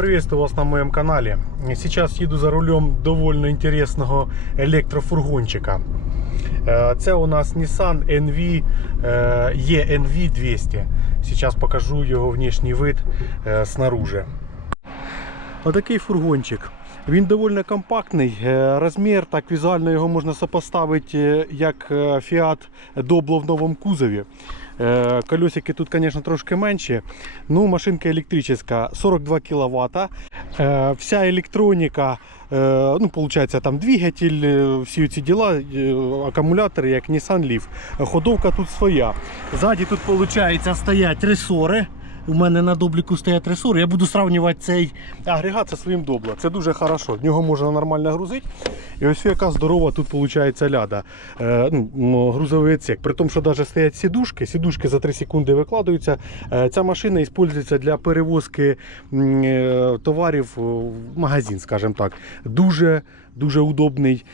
Приветствую вас на моем канале. Сейчас еду за рулем довольно интересного электрофургончика. Е, Це у нас Nissan NV е, ENV 200. Сейчас покажу його внешній вид е, снаружи. Отакий фургончик. Він доволі компактний. Розмір, так візуально його можна сопоставити як Fiat Doblo в новому кузові. Е, Колесики тут, звісно, трошки менші. Ну, машинка електрична, 42 кВт. Вся електроніка, е, ну, получается, там двигатель, е, всі ці діла, акумулятори, як Nissan Leaf. Ходовка тут своя. Ззаді тут, виходить, стоять ресори. У мене на добліку стоять ресори. Я буду сравнювати цей агрегат зі своїм добло. Це дуже хорошо. В нього можна нормально грузити. І ось яка здорова тут виходить ляда. Е, ну, грузовий відсек. При тому, що навіть стоять сідушки, сідушки за 3 секунди викладаються. Е, ця машина використовується для перевозки е, товарів в магазин, скажімо так. Дуже дуже удобний,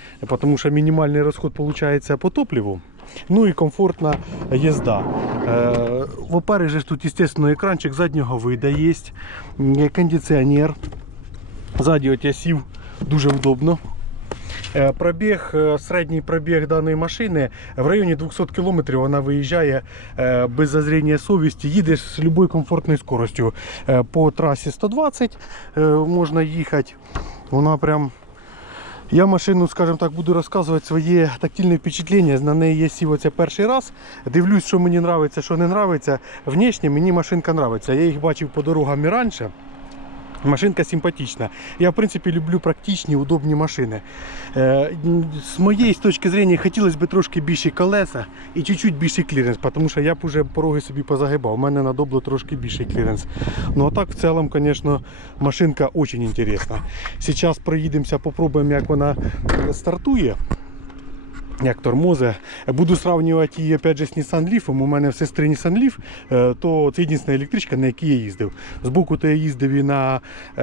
тому що мінімальний розход виходить по топливу. Ну і комфортна їзда. Е, Во-первых, же тут, естественно, екранчик заднього вида є, кондиціонер. Ззаді от я сів дуже удобно. Е, Пробіг, е, середній пробіг даної машини в районі 200 км вона виїжджає е, без зазріння совісті, їде з будь-якою комфортною скоростю. Е, По трасі 120 е, можна їхати. Вона прям. Я машину, скажімо так, буду розказувати своє тактильне впечатлення. На неї я сів оце перший раз. Дивлюсь, що мені подобається, що не подобається. Внешне мені машинка подобається. Я їх бачив по дорогам і раніше. Машинка симпатична. Я, в принципі, люблю практичні, удобні машини. З моєї точки зору хотілося б трошки більші колеса і чуть-чуть більший кліренс, тому що я б уже пороги собі позагибав. У мене на добло трошки більший кліренс. Ну а так, в цілому, звісно, машинка дуже інтересна. Зараз проїдемося, попробуємо, як вона стартує. Як тормози. Буду сравнювати її опять же, з Nissan Leaf. У мене в сестри Nissan Leaf, е, то це єдина електричка, на якій я їздив. Збоку то я їздив і на е,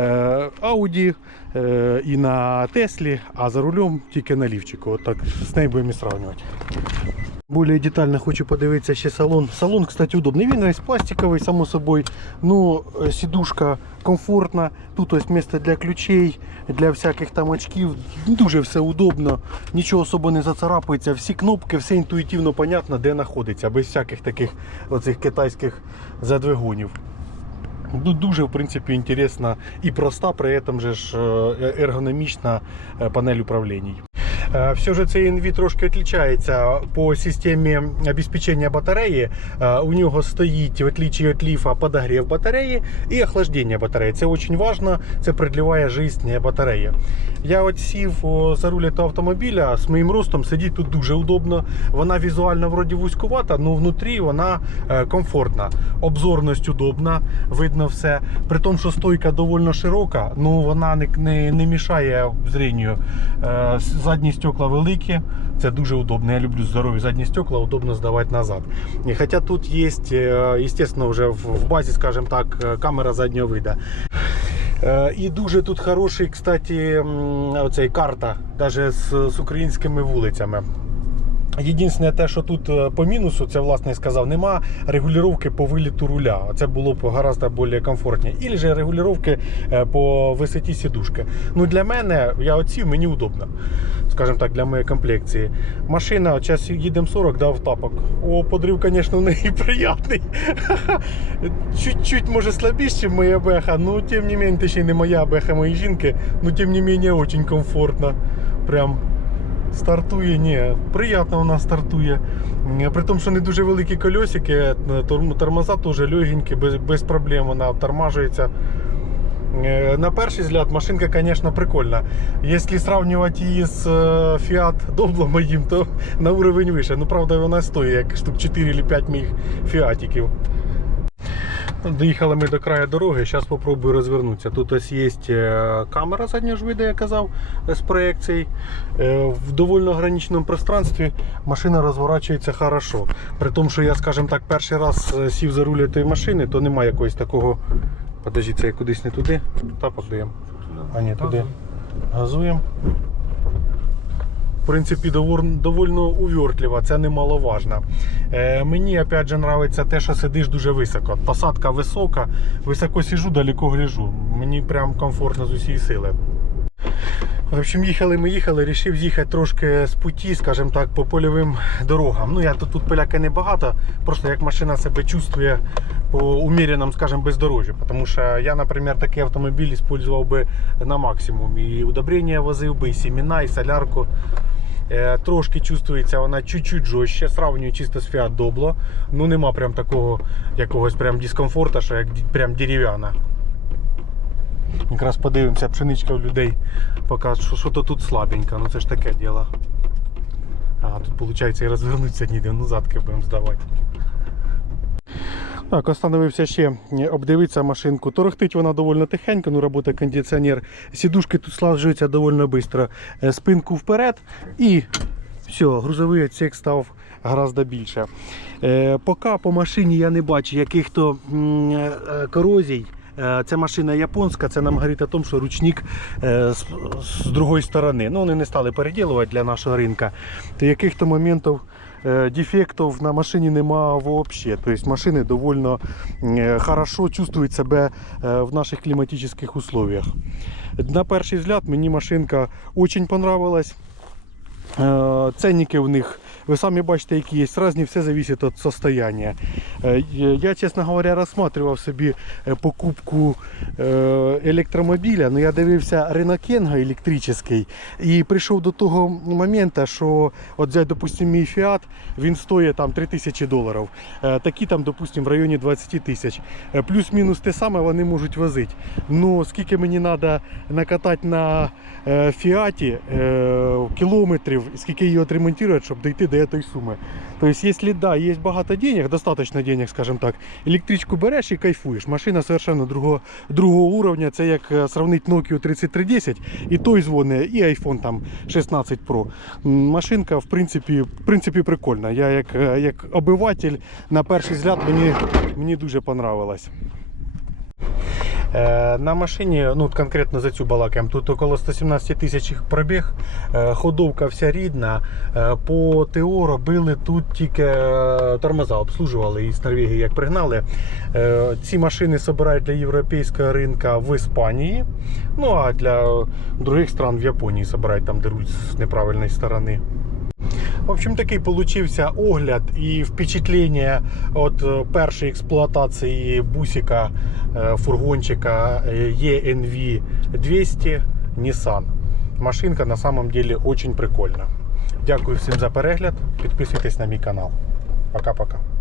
Audi, е, і на Теслі, а за рулем тільки на лівчику. От з нею будемо і сравнювати. Более детально хочу подивитися ще салон. Салон, кстати, удобний. Він весь пластиковий, само собою. Ну, е, сідушка комфортна. Тут ось місце для ключей, для всяких там очків. Дуже все удобно. Нічого особо не зацарапується. Всі кнопки, все інтуїтивно понятно, де знаходиться, без всяких таких оцих китайських задвигунів. Ну, Дуже, в принципі, інтересна і проста, при этом же ж е, ергономічна е, панель управління. Е, Все ж цей NV трошки відрізняється по системі обезпечення батареї. Е, У нього стоїть, в отличие від ліфа, подогрів батареї і охлаждення батареї. Це дуже важливо, це продліває життя батареї. Я от сів за руль того автомобіля з моїм ростом сидіти тут дуже удобно. Вона візуально вроді вузькувата, але внутрі вона е, комфортна. Обзорність удобна, видно все. При тому, що стойка доволі широка, ну вона не, не, не мішає зрінню. Е, Задні стекла великі, це дуже удобно. Я люблю здорові задні стекла, удобно здавати назад. І хоча тут є, звісно, естественно, вже в в базі, скажімо так, е, камера заднього вида. Е, І дуже тут хороший, кстати, оцей карта, навіть з, з українськими вулицями. Єдине те, що тут е, по мінусу, це власне сказав, нема регулювання по виліту руля. Це було б гораздо більш комфортніше. І же регулювання е, по висоті сідушки. Ну для мене, я оців, мені удобно. Скажімо так, для моєї комплекції. Машина, зараз їдемо 40, дав тапок. О, подрив, звісно, неї приятний. Чуть-чуть, може, слабіше, ніж моя беха, ну, тим не менше, точніше, не моя беха, моєї жінки, ну, тим не менше, дуже комфортно. Прям Стартує, ні, приємно вона стартує. Е, При тому, що не дуже великі колесики, е, тормоза теж легенькі, без, без проблем вона обтормажується. Е, На перший взгляд машинка, звісно, прикольна. Якщо сравнювати її з Fiat Doblo моїм, то на уровень вище. Ну, правда, вона стоїть як штук 4 чи 5 моїх фіатиків. Доїхали ми до краю дороги, зараз спробую розвернутися. Тут ось є е, камера заднього ж виду, я казав, з проекцією. Е, В доволі ограниченому пространстві машина розворачується хорошо. При тому, що я, скажімо так, перший раз е, сів за руль тієї машини, то немає якогось такого. Подожди, це я кудись не туди. Тапок даємо. А ні, туди. Газуємо. В принципі, доволь- довольно увертлива, це немаловажно. Е, мені опять же нравиться те, що сидиш дуже високо. Посадка висока, високо сижу, далеко гляжу. Мені прям комфортно з усієї сили. В общем, їхали ми їхали, рішив їхати трошки з путі, скажімо так, по польовим дорогам. Ну, я тут, тут поляки небагато, просто як машина себе чувствує по уміряному, скажімо, бездорожжю. Тому що я, наприклад, такий автомобіль використовував би на максимум. І удобрення возив би, і сімена, і солярку. Е, Трошки чувствується вона чуть-чуть жорстче, сравнюю чисто з Fiat Doblo. Ну нема прям такого якогось прям дискомфорту, що як прям дерев'яна. Якраз подивимося, пшеничка у людей поки що, що то тут слабенько, ну це ж таке діло. А, тут виходить і розвернутися ніде, ну задки будемо здавати. Так, остановився ще е, обдивитися машинку. Торохтить вона доволі тихенько, ну робота кондиціонер. Сідушки тут слажуються доволі швидко. Е, Спинку вперед і все, грузовий відсек став гораздо більше. Е, поки по машині я не бачу яких-то корозій. Це машина японська, це нам говорить о тому, що ручник з, з другої сторони. Ну, вони не стали переділувати для нашого ринка. То яких-то моментів е, дефектів на машині нема взагалі. Тобто машини доволі е, хорошо чувствують себе е, в наших кліматичних условиях. На перший взгляд мені машинка очень понравилась. Е, Ценники в них, ви самі бачите, які є різні, все залежить від состояння. Е, Я, чесно говоря, розсматривав собі е, покупку е, електромобіля, але я дивився Renault Kenga електричний і прийшов до того моменту, що от взяти, допустим, мій Fiat, він стоїть там 3000 доларів. Е, Такі там, допустим, в районі 20 тисяч. Плюс-мінус те саме вони можуть возити. Ну, скільки мені треба накатати на Фіаті кілометрів, скільки її отремонтувати, щоб дійти до цієї суми. Тобто, якщо да, є багато денег, достатньо денег, скажімо так, електричку береш і кайфуєш. Машина совершенно другого, другого уровня. Це як е, сравнити Nokia 3310 і той дзвони, і iPhone там 16 Pro. Машинка, в принципі, в принципі прикольна. Я як, е, як обиватель, на перший взгляд, мені, мені дуже понравилась. Е, На машині, ну конкретно за цю балакаємо, тут около 117 тисяч пробіг, Е, ходовка вся рідна. Е, По ТО робили тут тільки тормоза, обслужували із Норвегії, як пригнали. Ці машини збирають для європейського ринка в Іспанії. Ну а для других стран в Японії збирають там, де руль з неправильної сторони. В общем, такий получився огляд і впечатлення від е, першої експлуатації бусика е, фургончика е, ENV 200 Nissan. Машинка на самом деле очень прикольна. Дякую всім за перегляд. Підписуйтесь на мій канал. Пока-пока.